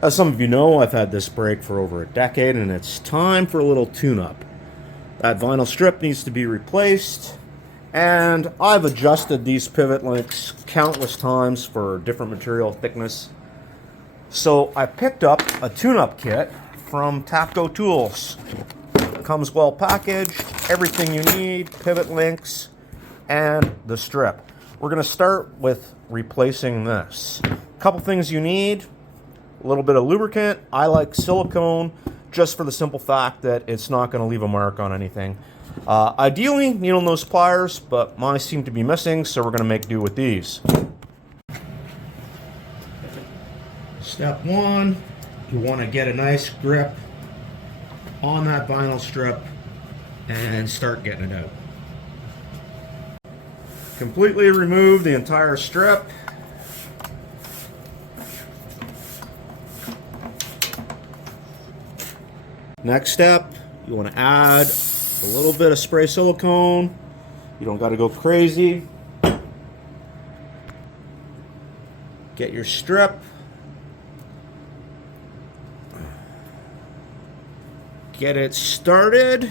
As some of you know, I've had this brake for over a decade and it's time for a little tune-up. That vinyl strip needs to be replaced, and I've adjusted these pivot links countless times for different material thickness. So I picked up a tune-up kit from Tapco Tools. It comes well packaged, everything you need, pivot links, and the strip. We're going to start with replacing this. A couple things you need: a little bit of lubricant. I like silicone just for the simple fact that it's not going to leave a mark on anything. Ideally, needle nose pliers, but mine seem to be missing, so we're going to make do with these. Step one, you want to get a nice grip on that vinyl strip and start getting it out. Completely remove the entire strip. Next step, you want to add a little bit of spray silicone. You don't got to go crazy. Get your strip. Get it started.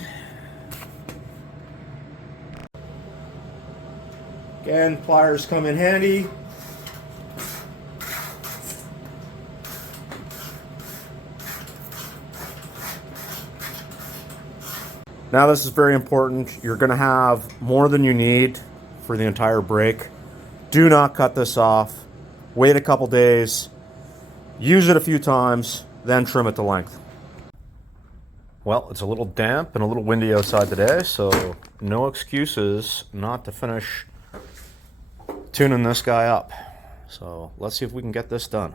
Again, pliers come in handy. Now this is very important. You're going to have more than you need for the entire brake. Do not cut this off. Wait a couple days. Use it a few times, then trim it to length. Well, it's a little damp and a little windy outside today, so no excuses not to finish tuning this guy up. So let's see if we can get this done.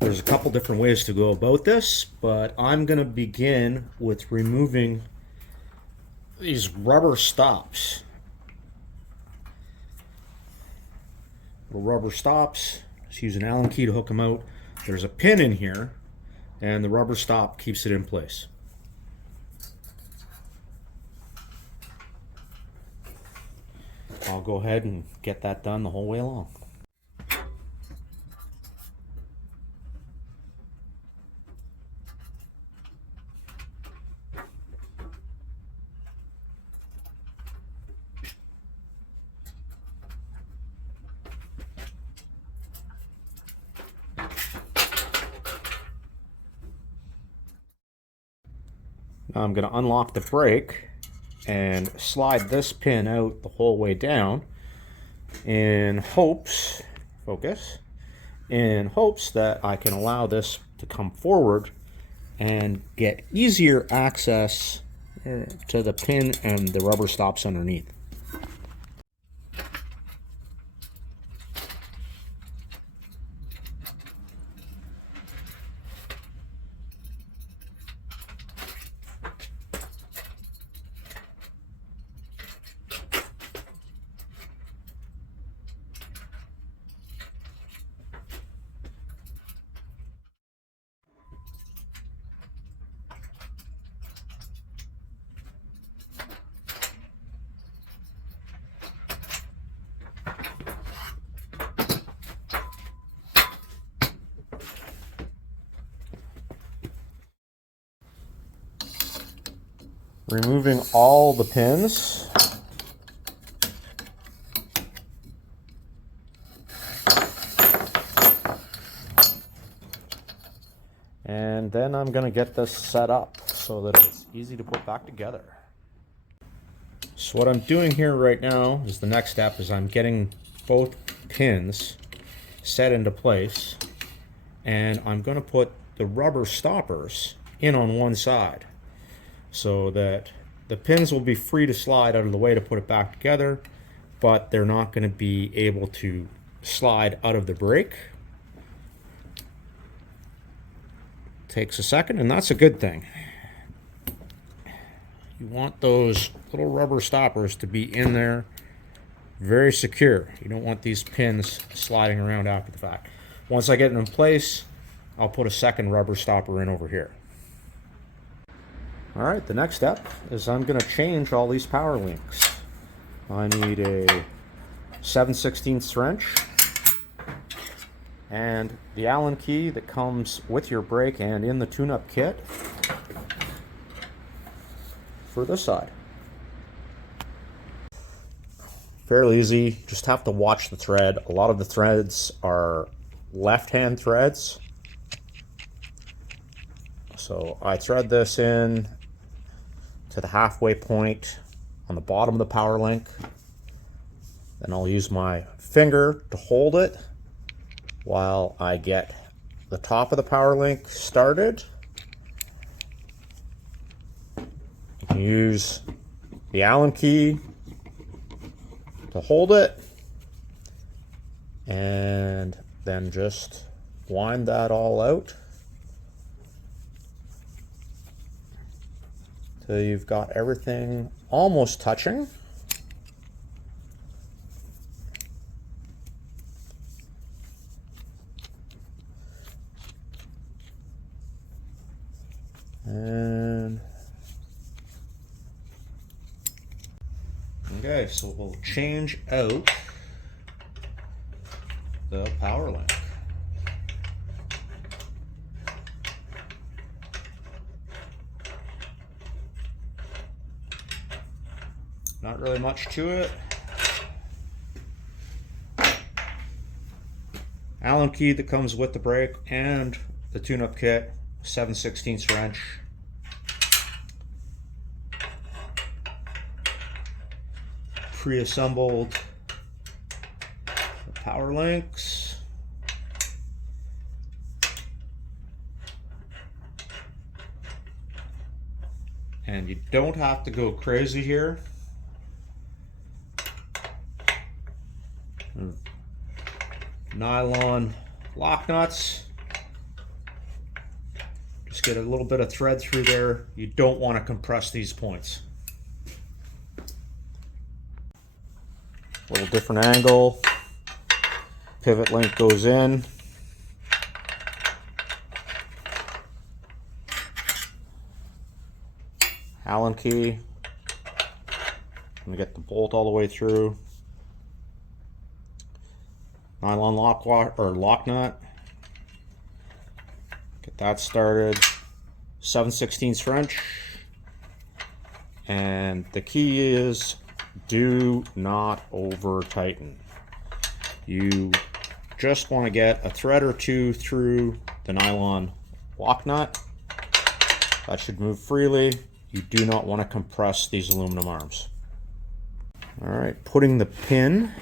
There's a couple different ways to go about this, but I'm going to begin with removing these rubber stops. Little rubber stops. Just use an Allen key to hook them out. There's a pin in here, and the rubber stop keeps it in place. I'll go ahead and get that done the whole way along. Now I'm going to unlock the brake and slide this pin out the whole way down in hopes, in hopes that I can allow this to come forward and get easier access to the pin and the rubber stops underneath. Removing all the pins. And then I'm going to get this set up so that it's easy to put back together. So what I'm doing here right now is the next step is I'm getting both pins set into place, and I'm going to put the rubber stoppers in on one side, so that the pins will be free to slide out of the way to put it back together, but they're not going to be able to slide out of the brake. Takes a second, and that's a good thing. You want those little rubber stoppers to be in there very secure. You don't want these pins sliding around after the fact. Once I get it in place, I'll put a second rubber stopper in over here. Alright, the next step is I'm going to change all these power links. I need a 7/16 wrench, and the Allen key that comes with your brake and in the tune-up kit for this side. Fairly easy, just have to watch the thread. A lot of the threads are left-hand threads. So I thread this in to the halfway point on the bottom of the power link. Then I'll use my finger to hold it while I get the top of the power link started. You can use the Allen key to hold it, and then just wind that all out till you've got everything almost touching. And okay, so we'll change out the power link. Not really much to it. Allen key that comes with the brake and the tune-up kit, 7/16 wrench. Pre-assembled power links. And you don't have to go crazy here. Nylon lock nuts. Just get a little bit of thread through there. You don't want to compress these points. A little different angle. Pivot link goes in. Allen key. I'm going to get the bolt all the way through. Nylon lock nut. Get that started. 7/16 wrench. And the key is do not over tighten. You just want to get a thread or two through the nylon lock nut. That should move freely. You do not want to compress these aluminum arms. All right, putting the pin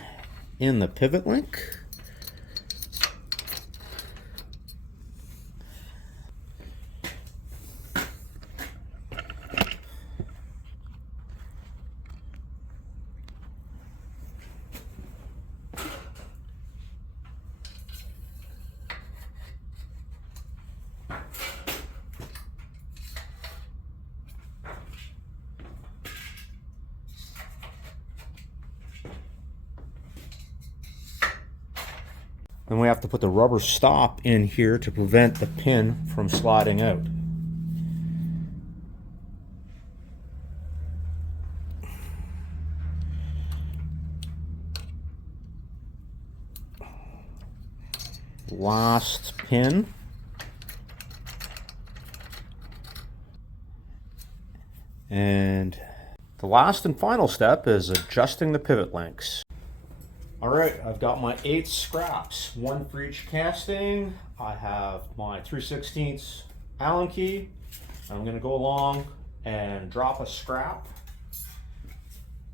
in the pivot link. Then we have to put the rubber stop in here to prevent the pin from sliding out. Last pin. And the last and final step is adjusting the pivot links. All right, I've got my 8 scraps, one for each casting. I have my 3/16 Allen key. I'm going to go along and drop a scrap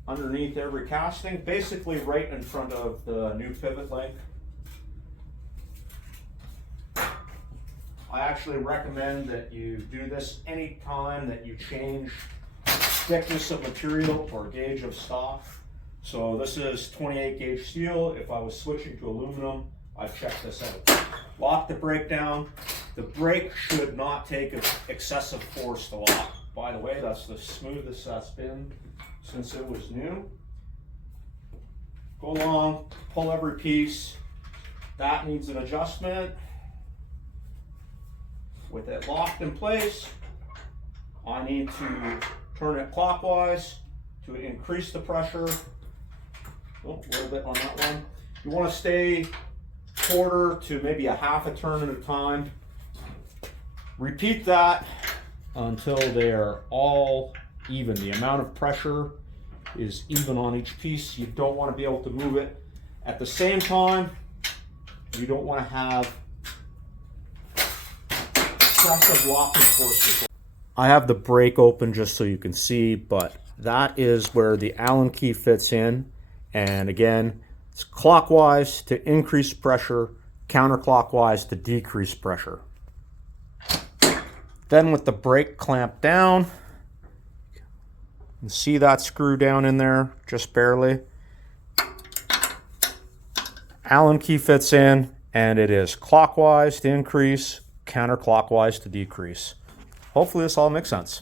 underneath every casting, basically right in front of the new pivot link. I actually recommend that you do this any time that you change thickness of material or gauge of stock. So this is 28 gauge steel. If I was switching to aluminum, I'd check this out. Lock the brake down. The brake should not take excessive force to lock. By the way, that's the smoothest that's been since it was new. Go along, pull every piece. That needs an adjustment. With it locked in place, I need to turn it clockwise to increase the pressure. Oh, a little bit on that one. You want to stay quarter to maybe a half a turn at a time. Repeat that until they are all even. The amount of pressure is even on each piece. You don't want to be able to move it. At the same time, you don't want to have excessive locking force. I have the brake open just so you can see, but that is where the Allen key fits in. And again, it's clockwise to increase pressure, counterclockwise to decrease pressure. Then with the brake clamp down, you can see that screw down in there, just barely. Allen key fits in, and it is clockwise to increase, counterclockwise to decrease. Hopefully this all makes sense.